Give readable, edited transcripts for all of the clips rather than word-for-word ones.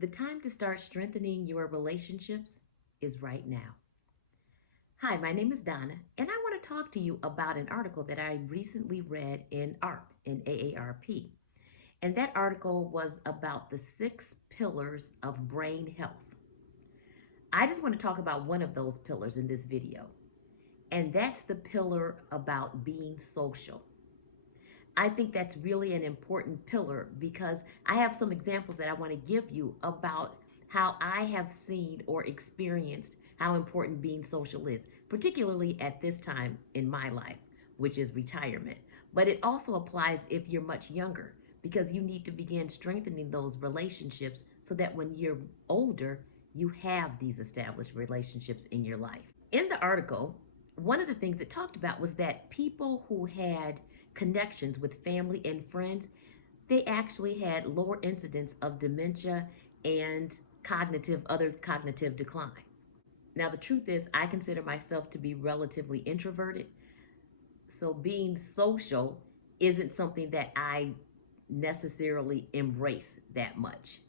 The time to start strengthening your relationships is right now. Hi, my name is Donna, and I want to talk to you about an article that I recently read in AARP. And that article was about the 6 pillars of brain health. I just want to talk about one of those pillars in this video, and that's the pillar about being social. I think that's really an important pillar because I have some examples that I want to give you about how I have seen or experienced how important being social is, particularly at this time in my life, which is retirement. But it also applies if you're much younger because you need to begin strengthening those relationships so that when you're older, you have these established relationships in your life. In the article, one of the things it talked about was that people who had connections with family and friends, they actually had lower incidence of dementia and other cognitive decline. Now, the truth is, I consider myself to be relatively introverted, so being social isn't something that I necessarily embrace that much,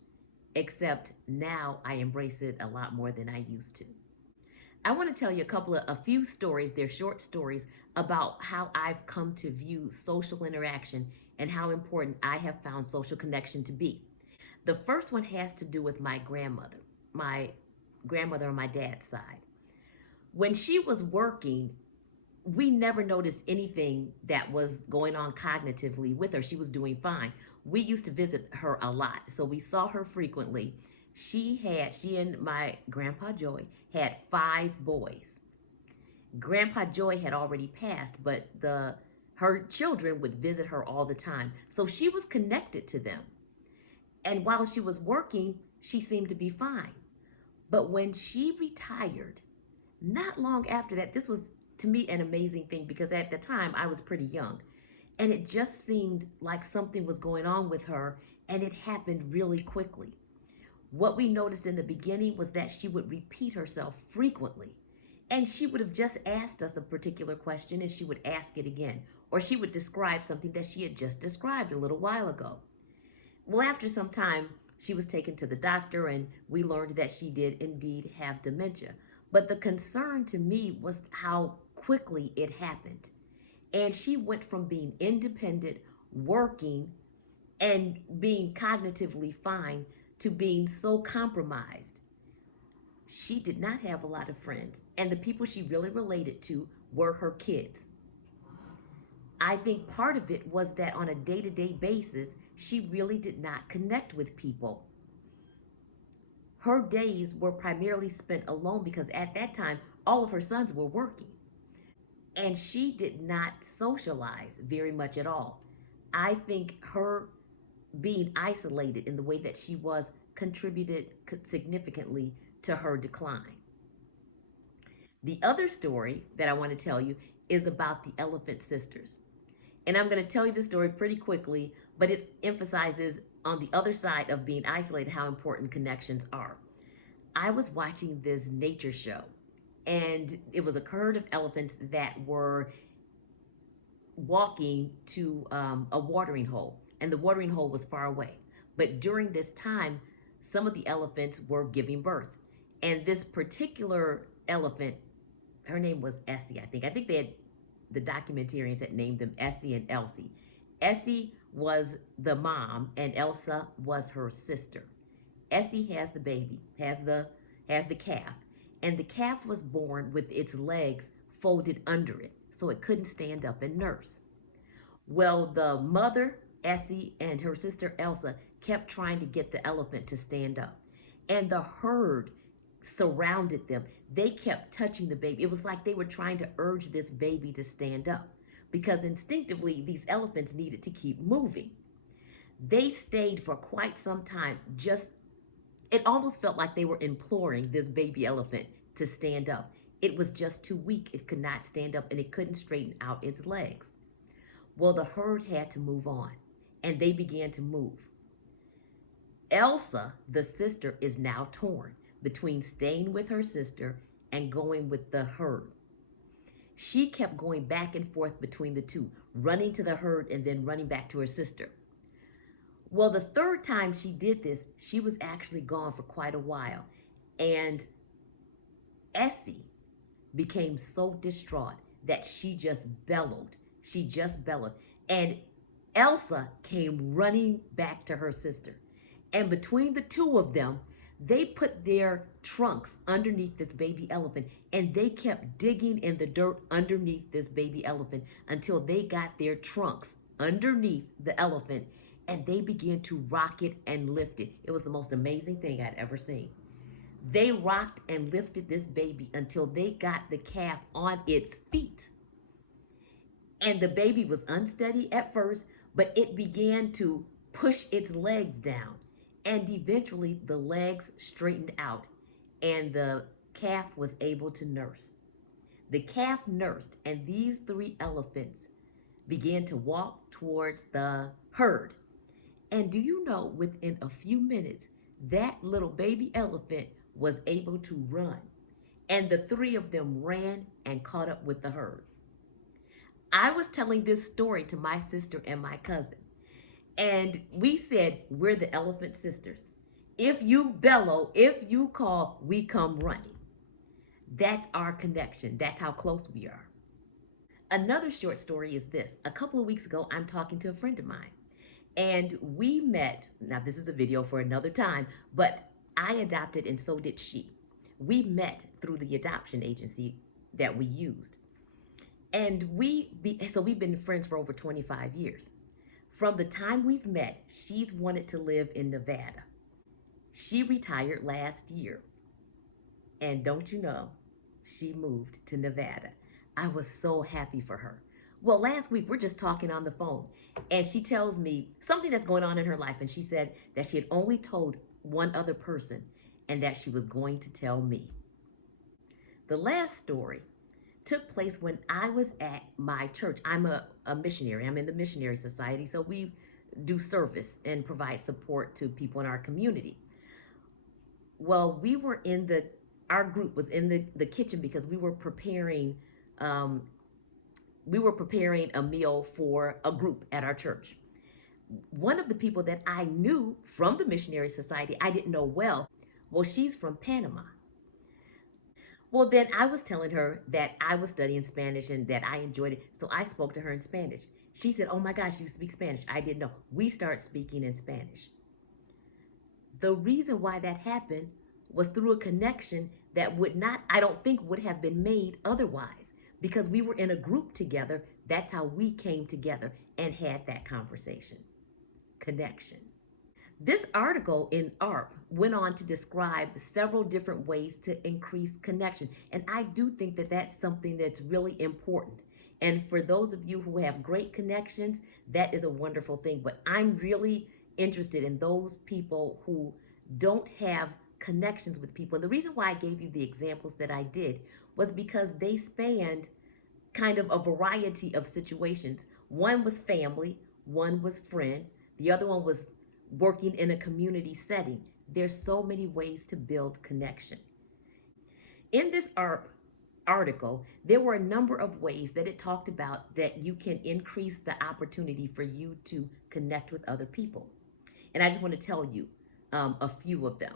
except now I embrace it a lot more than I used to. I want to tell you a few stories, they're short stories, about how I've come to view social interaction and how important I have found social connection to be. The first one has to do with my grandmother on my dad's side. When she was working, we never noticed anything that was going on cognitively with her. She was doing fine. We used to visit her a lot, so we saw her frequently. She and my grandpa Joy had 5 boys. Grandpa Joy had already passed, but her children would visit her all the time. So she was connected to them. And while she was working, she seemed to be fine. But when she retired, not long after that, this was to me an amazing thing because at the time I was pretty young. And it just seemed like something was going on with her, and it happened really quickly. What we noticed in the beginning was that she would repeat herself frequently. And she would have just asked us a particular question and she would ask it again. Or she would describe something that she had just described a little while ago. Well, after some time, she was taken to the doctor and we learned that she did indeed have dementia. But the concern to me was how quickly it happened. And she went from being independent, working, and being cognitively fine to being so compromised. She did not have a lot of friends, and the people she really related to were her kids. I think part of it was that on a day-to-day basis, she really did not connect with people. Her days were primarily spent alone because at that time, all of her sons were working. And she did not socialize very much at all. I think her being isolated in the way that she was contributed significantly to her decline. The other story that I want to tell you is about the Elephant Sisters. And I'm going to tell you this story pretty quickly, but it emphasizes on the other side of being isolated how important connections are. I was watching this nature show, and it was a herd of elephants that were walking to a watering hole, and the watering hole was far away. But during this time, some of the elephants were giving birth. And this particular elephant, her name was Essie, I think. I think the documentarians had named them Essie and Elsie. Essie was the mom, and Elsa was her sister. Essie has the baby, has the calf, and the calf was born with its legs folded under it, so it couldn't stand up and nurse. Well, the mother, Essie, and her sister Elsa kept trying to get the elephant to stand up, and the herd surrounded them. They kept touching the baby. It was like they were trying to urge this baby to stand up because instinctively these elephants needed to keep moving. They stayed for quite some time. It almost felt like they were imploring this baby elephant to stand up. It was just too weak. It could not stand up and it couldn't straighten out its legs. Well, the herd had to move on, and they began to move. Elsa, the sister, is now torn between staying with her sister and going with the herd. She kept going back and forth between the two, running to the herd and then running back to her sister. Well, the third time she did this, she was actually gone for quite a while. And Essie became so distraught that she just bellowed. She just bellowed. And Elsa came running back to her sister. And between the two of them, they put their trunks underneath this baby elephant and they kept digging in the dirt underneath this baby elephant until they got their trunks underneath the elephant and they began to rock it and lift it. It was the most amazing thing I'd ever seen. They rocked and lifted this baby until they got the calf on its feet. And the baby was unsteady at first, but it began to push its legs down. And eventually the legs straightened out and the calf was able to nurse. The calf nursed, and these three elephants began to walk towards the herd. And do you know, within a few minutes, that little baby elephant was able to run. And the three of them ran and caught up with the herd. I was telling this story to my sister and my cousin. And we said, we're the elephant sisters. If you bellow, if you call, we come running. That's our connection. That's how close we are. Another short story is this. A couple of weeks ago, I'm talking to a friend of mine. And we met, now this is a video for another time, but I adopted and so did she. We met through the adoption agency that we used. And so we've been friends for over 25 years. From the time we've met, she's wanted to live in Nevada. She retired last year. And don't you know, she moved to Nevada. I was so happy for her. Well, last week, we're just talking on the phone, and she tells me something that's going on in her life, and she said that she had only told one other person, and that she was going to tell me. The last story took place when I was at my church. I'm a missionary. I'm in the Missionary Society, so we do service and provide support to people in our community. Well, our group was in the kitchen because we were preparing a meal for a group at our church. One of the people that I knew from the Missionary Society, I didn't know well, she's from Panama. Well, then I was telling her that I was studying Spanish and that I enjoyed it. So I spoke to her in Spanish. She said, oh my gosh, you speak Spanish. I didn't know. We started speaking in Spanish. The reason why that happened was through a connection that I don't think would have been made otherwise, because we were in a group together. That's how we came together and had that conversation. Connection. This article in AARP went on to describe several different ways to increase connection. And I do think that that's something that's really important. And for those of you who have great connections, that is a wonderful thing. But I'm really interested in those people who don't have connections with people. And the reason why I gave you the examples that I did was because they spanned kind of a variety of situations. One was family, one was friend, the other one was working in a community setting. There's so many ways to build connection. In this article, there were a number of ways that it talked about that you can increase the opportunity for you to connect with other people. And I just want to tell you a few of them.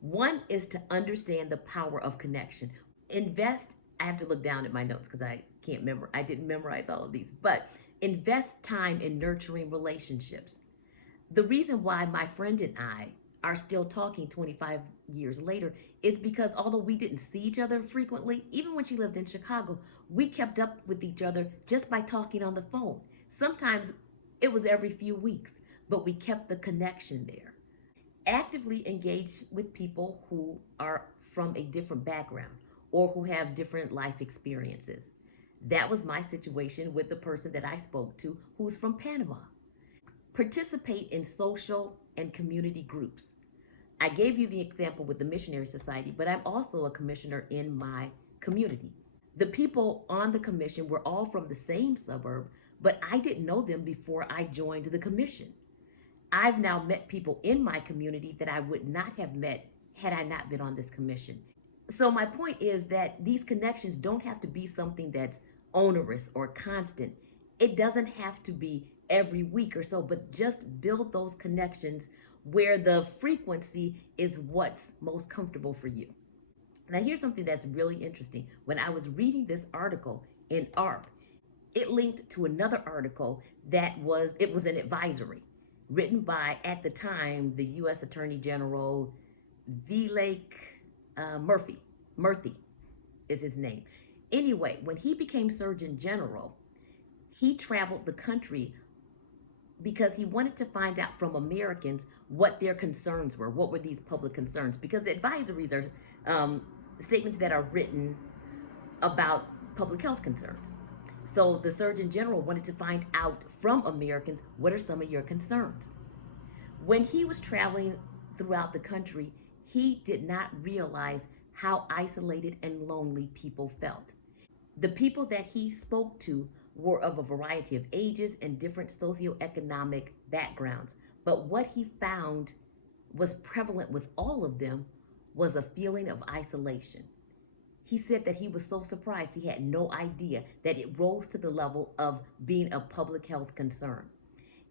One is to understand the power of connection. I have to look down at my notes because I didn't memorize all of these, but invest time in nurturing relationships. The reason why my friend and I are still talking 25 years later is because although we didn't see each other frequently, even when she lived in Chicago, we kept up with each other just by talking on the phone. Sometimes it was every few weeks, but we kept the connection there. Actively engage with people who are from a different background or who have different life experiences. That was my situation with the person that I spoke to who's from Panama. Participate in social and community groups. I gave you the example with the Missionary Society, but I'm also a commissioner in my community. The people on the commission were all from the same suburb, but I didn't know them before I joined the commission. I've now met people in my community that I would not have met had I not been on this commission. So my point is that these connections don't have to be something that's onerous or constant. It doesn't have to be every week or so, but just build those connections where the frequency is what's most comfortable for you. Now, here's something that's really interesting. When I was reading this article in ARP, it linked to another article it was an advisory written by, at the time, the U.S. Attorney General Vivek Murthy is his name. Anyway, when he became Surgeon General, he traveled the country because he wanted to find out from Americans what their concerns were. What were these public concerns? Because advisories are statements that are written about public health concerns. So the Surgeon General wanted to find out from Americans, what are some of your concerns? When he was traveling throughout the country, he did not realize how isolated and lonely people felt. The people that he spoke to were of a variety of ages and different socioeconomic backgrounds. But what he found was prevalent with all of them was a feeling of isolation. He said that he was so surprised, he had no idea that it rose to the level of being a public health concern.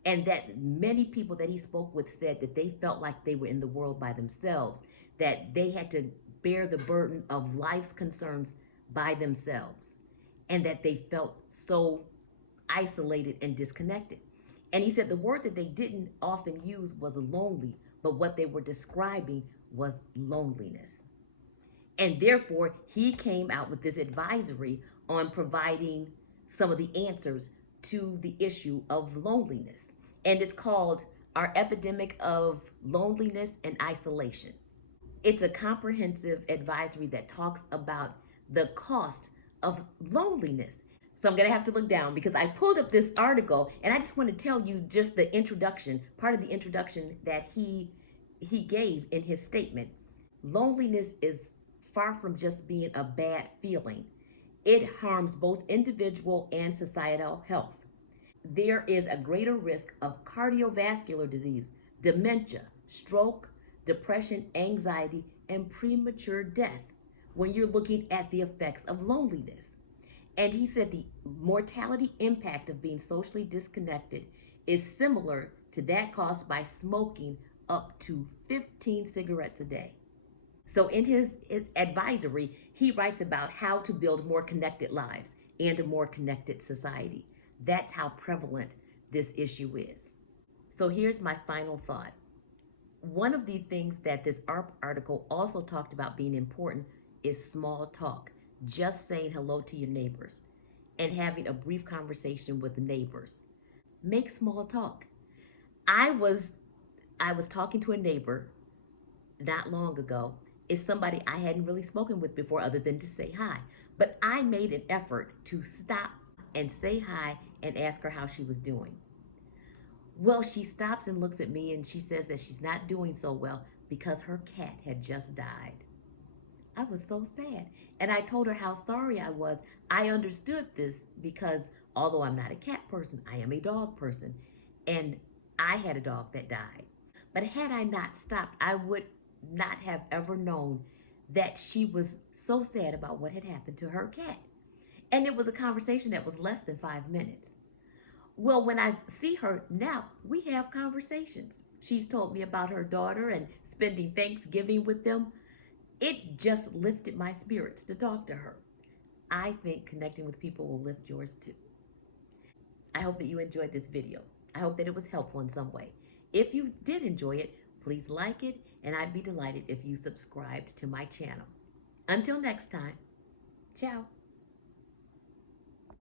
And that many people that he spoke with said that they felt like they were in the world by themselves, that they had to bear the burden of life's concerns by themselves, and that they felt so isolated and disconnected. And he said the word that they didn't often use was lonely, but what they were describing was loneliness. And therefore, he came out with this advisory on providing some of the answers to the issue of loneliness. And it's called Our Epidemic of Loneliness and Isolation. It's a comprehensive advisory that talks about the cost of loneliness. So I'm going to have to look down because I pulled up this article, and I just want to tell you just the introduction, part of the introduction that he gave in his statement. Loneliness is far from just being a bad feeling. It harms both individual and societal health. There is a greater risk of cardiovascular disease, dementia, stroke, depression, anxiety, and premature death when you're looking at the effects of loneliness. And he said the mortality impact of being socially disconnected is similar to that caused by smoking up to 15 cigarettes a day. So in his advisory, he writes about how to build more connected lives and a more connected society. That's how prevalent this issue is. So here's my final thought. One of the things that this ARP article also talked about being important is small talk, just saying hello to your neighbors and having a brief conversation with neighbors. Make small talk. I was talking to a neighbor not long ago. It's somebody I hadn't really spoken with before other than to say hi. But I made an effort to stop and say hi and ask her how she was doing. Well, she stops and looks at me and she says that she's not doing so well because her cat had just died. I was so sad. And I told her how sorry I was. I understood this because although I'm not a cat person, I am a dog person. And I had a dog that died. But had I not stopped, I would not have ever known that she was so sad about what had happened to her cat. And it was a conversation that was less than 5 minutes. Well, when I see her now, we have conversations. She's told me about her daughter and spending Thanksgiving with them. It just lifted my spirits to talk to her. I think connecting with people will lift yours too. I hope that you enjoyed this video. I hope that it was helpful in some way. If you did enjoy it, please like it, and I'd be delighted if you subscribed to my channel. Until next time, ciao.